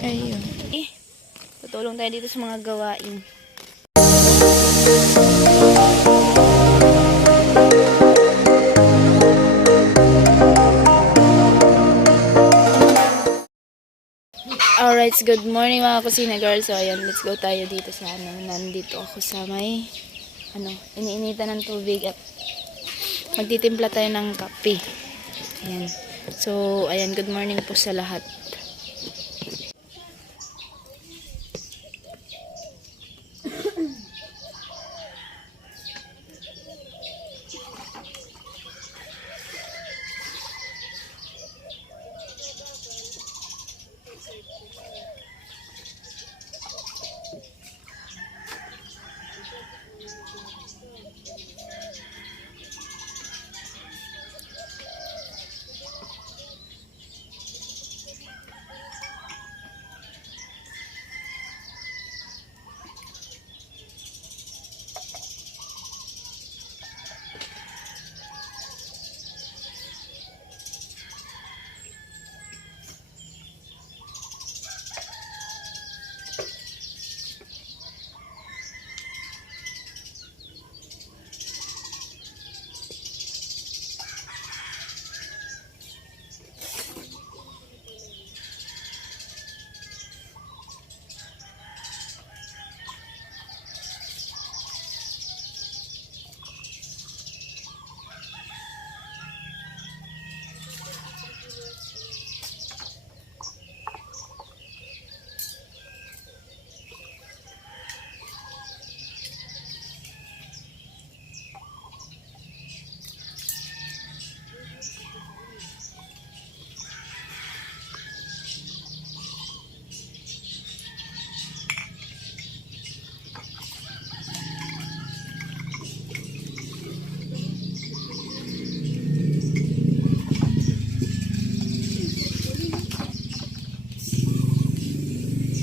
Ayun. Tutulong tayo dito sa mga gawain. Alright, good morning mga kusina girls. So ayan, let's go tayo dito sa nandito ako sa may iniinitan ng tubig at magtitimpla tayo ng kape. Ayan. So ayan, good morning po sa lahat.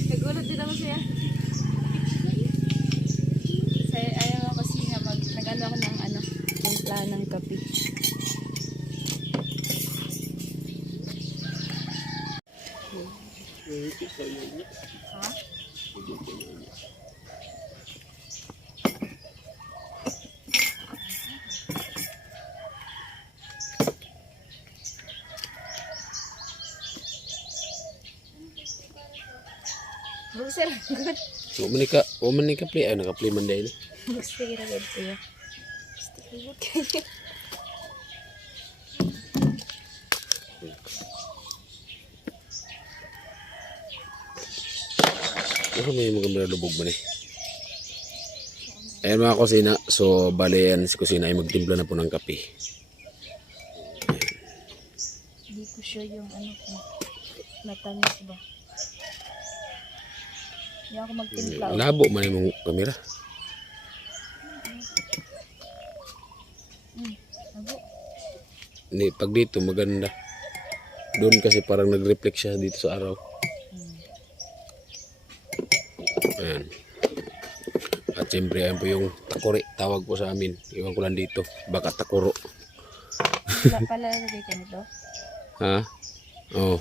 Nagulat din ako siya. Ayaw ako kasi nag-ano ako ng timpla ng kape. Ha? Buksan good. Woman ni ka play, naka-play man dahil. Buksan kira good kuya. Buksan good kayo. Ano may mga lubog man eh. Ayan mga kusina, so bali yan si kusina ay magtimpla na po ng kape. Hindi ko sure yung ko. Matamis ba? Hindi ako magtimpla. Labo man yung kamera. Labo. Hindi, pag dito maganda. Doon kasi parang nag-reflect siya dito sa araw. Ayan. At siyempre ayan po yung takore, tawag po sa amin. Iwan ko lang dito, baka takuro. Wala pala lagay ka nito? Ha? Oo.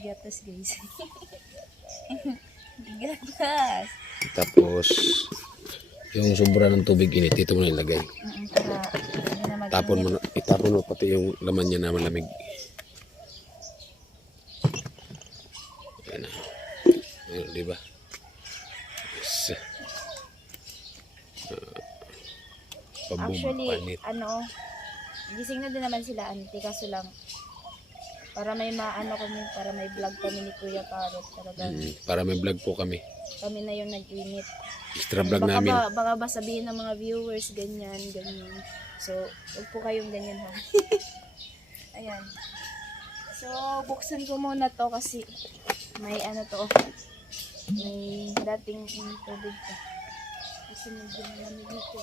Gatas guys. Gatas. Tapos yung sobra ng tubig init, dito mo na ilagay. Para hindi na Itapon mo pati yung laman niya na malamig. Ayan na. Ayan, diba? Yes. Actually, Pabumpanit. gising na din naman sila auntie, kaso lang para may para may vlog kami ni Kuya Parot talaga. Para may vlog po kami. Kami na yung nag-init. Extra vlog namin. Baka ba sabihin ng mga viewers ganyan. So, huwag po kayong ganyan ha. Ayan. So, buksan ko muna to kasi may may dating tubig pa. Kasi medyo malamig nito.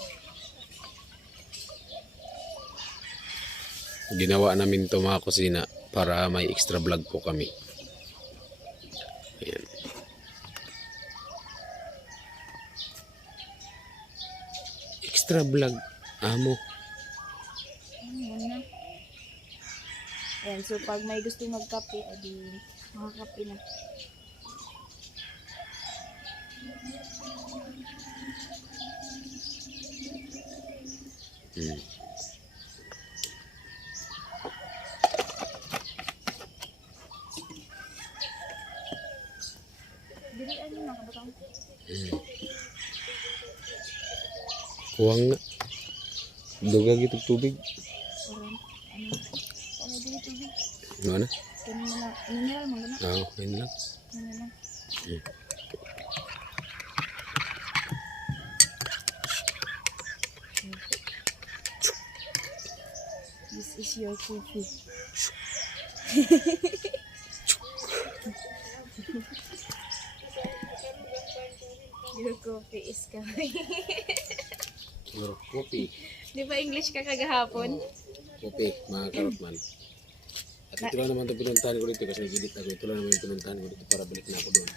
Ginawa namin to mga kusina para may extra vlog po kami. Ayan. Extra vlog amo. Ayan, so pag may gusto magkape, adi makakape na. Hmm. Dili ano na kabutang. Hmm. Kuwang nga. Dugag itong tubig. Oran. Ano dili tubig. Ano na? Kani mo na mineral mo na. Oo, yun lang. Ano lang. Hmm. This is your coffee. Your coffee is coming. Or kopi. Di ba English ka kagahapon? Kopi, mga karotman. At ito lang naman ito pinuntahan ko dito kasi nag-edit ako. Ito lang naman yung pinuntahan ko dito para balik na ako doon.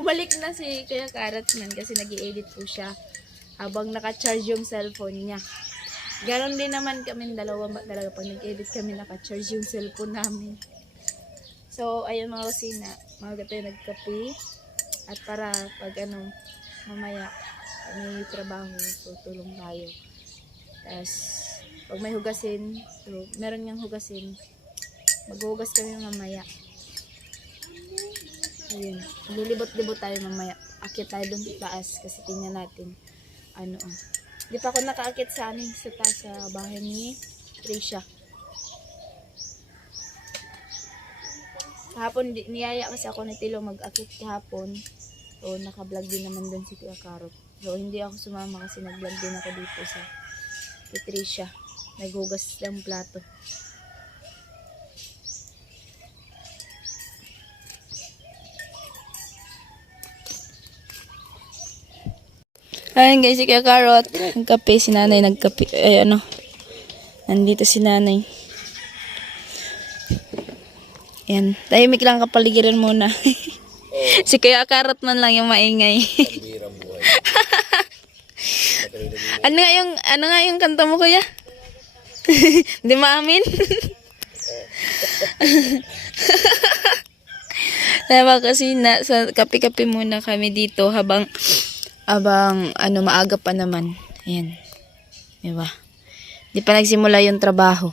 Bumalik na si Kuya Carrotman kasi nag-i-edit po siya habang naka-charge yung cellphone niya. Ganon din naman kami dalawa talaga pag nag-edit kami naka-charge yung cellphone namin. So, ayun mga kusina, mga tayo nagkape at para pag ano, mamaya may trabaho, tutulong tayo. Tapos, pag may hugasin, so, meron niyang hugasin, maghuhugas kami mamaya. Ayun, lilibot-libot tayo mamaya. Akit tayo doon sa taas kasi tingnan natin. Ano, di pa ako nakaakit sa amin sa taas sa bahay ni Tricia. Kahapon, niyaya kasi ako ni Tilo mag-akit kahapon. So, naka-vlog din naman doon si Kuya Karot. So, hindi ako sumama kasi nag-vlog din ako dito sa Tricia. Naghugas ng plato. Ayun guys, si Kuya Karot. Nagkape, si nanay nagkape. Ay ano, nandito si nanay. Yan, tahimik lang kapaligiran muna. Si Kuya Karot man lang yung maingay. Pambirang buhay. Ano nga yung kanta mo, Kuya? Hindi maamin? Diba kasi sa kape-kape muna kami dito habang ano maaga pa naman. Ayan. Diba? Di pa nagsimula yung trabaho.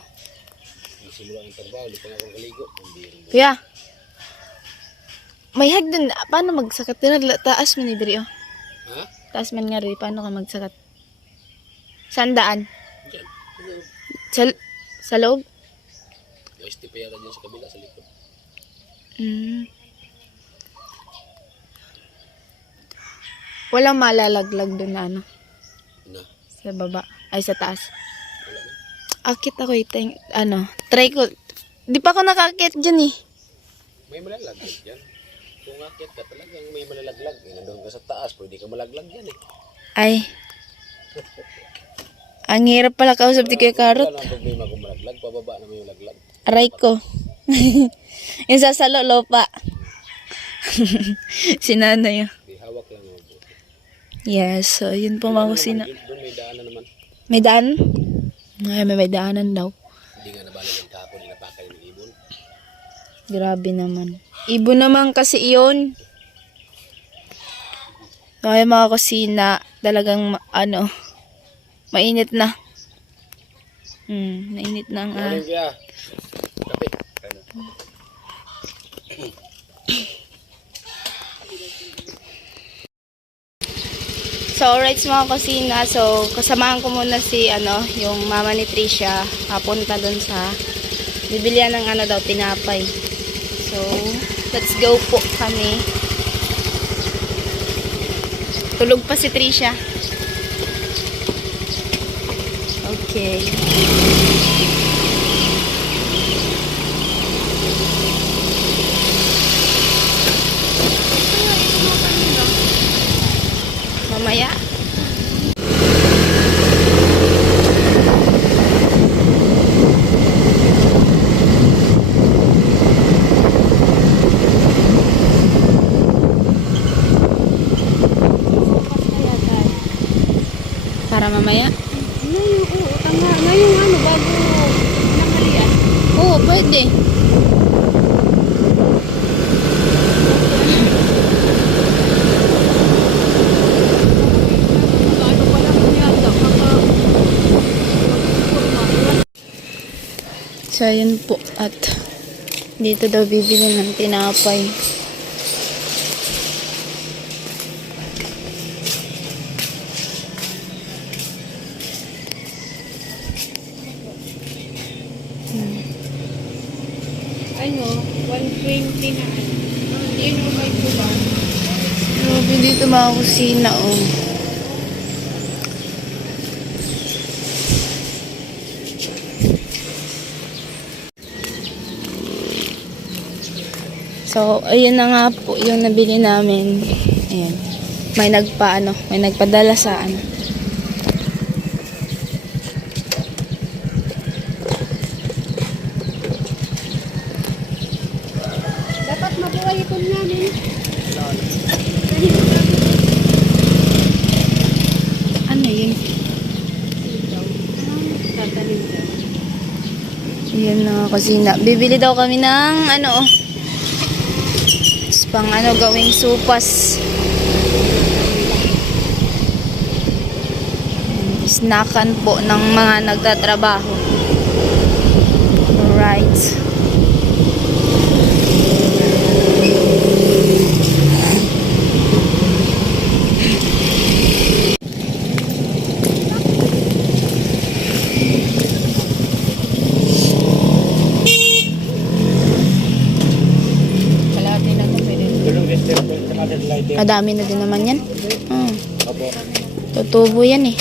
Nagsimula ang trabaho, di pa nga akong kaligo. Pambirang buhay. Kuya, may hagdan. Paano magsakat? Taas man ni Diri, oh. Ha? Taas man nga rin. Paano ka magsakat? Saan daan? Diyan. Sa loob? May stipa yata dyan sa kabila, sa likod. Walang malalaglag doon na ano. Na, Sa baba. Ay, sa taas. wala na. Akit ako try ko. Di pa ako nakakit dyan eh. May malalaglag dyan. Kung akit ka talagang may malalaglag. Nandun ka sa taas, pwede ka malaglag dyan eh. Ay. Ang hirap pala kausap ni Kuya Karot. Wala nang problema kung malaglag, pababa naman yung laglag. Aray ko. Yung sasalo, lopa. Si nanay. Di hawak lang yung buto. Yes, so yun po mga kusina. Doon may daanan naman. May daan? Ay, may daanan daw. Hindi nga nabalik yung kapon, inapakay ng ibon. Grabe naman. Ibon naman kasi iyon. Ay, mga kusina, talagang mainit na. Mainit na ang Morning kaya. Kape. Ano? So, alright mga kusina. So, kasamahan ko muna si, yung mama ni Tricia. Papunta dun sa, bibilihan ng daw, tinapay. So, let's go po kami. Tulog pa si Tricia. Okay. Mamaya. Para mamaya? Ngayon, oo, tama. Ngayon bago nanghalian. Oo, pwede. So, ayun po. At dito daw bibili ng tinapay. Ano, 120 na ano. Hindi mo may kulang. Grabe dito mga kusina, oh. So, ayun na nga po yung nabili namin. Ayan. May nagpadala sa ano. Dapat mabuhay ito namin. Ano yun? Tatanim daw. Ayan na nga kusina. Bibili daw kami ng ano, oh. Pang ano, gawing supas. Snackan po ng mga nagtatrabaho. Alright. Kalahati na ito pwede. Madami na din naman yan. Tutubo yan eh.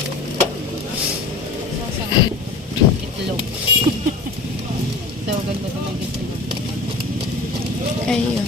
Itlog. Tawagan mo ito ng itlog. Ayun.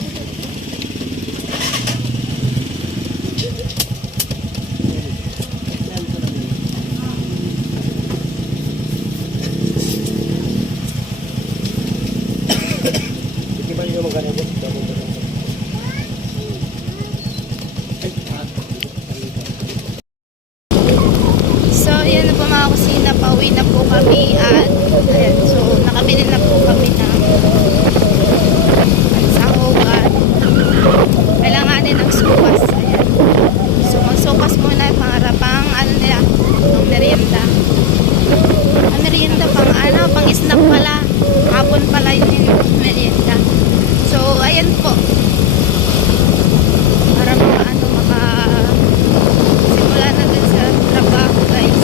So, ayan na po mga kusina. Pauwi na po kami at ayan, so, nakabili na po kami ng sahog at kailanganin ng supas. Ayan. So, magsupas muna para pang ano nila, pang merienda. Ang merienda pang ano, pang snack pala. Hapon pala yun yung merienda. So, ayan po. Para simula na dun sa trabaho, guys.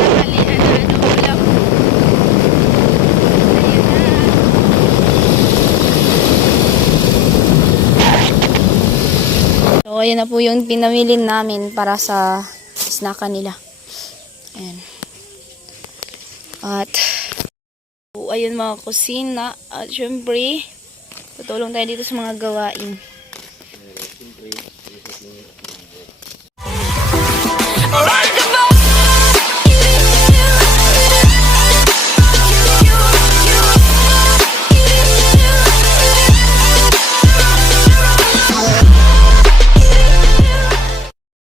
Tanghalian na ulam. Ayan na. So, ayan na po yung pinamili namin para sa snackan nila. Ayan. At, so, ayun mga kusina. At syempre, tutulong tayo dito sa mga gawain.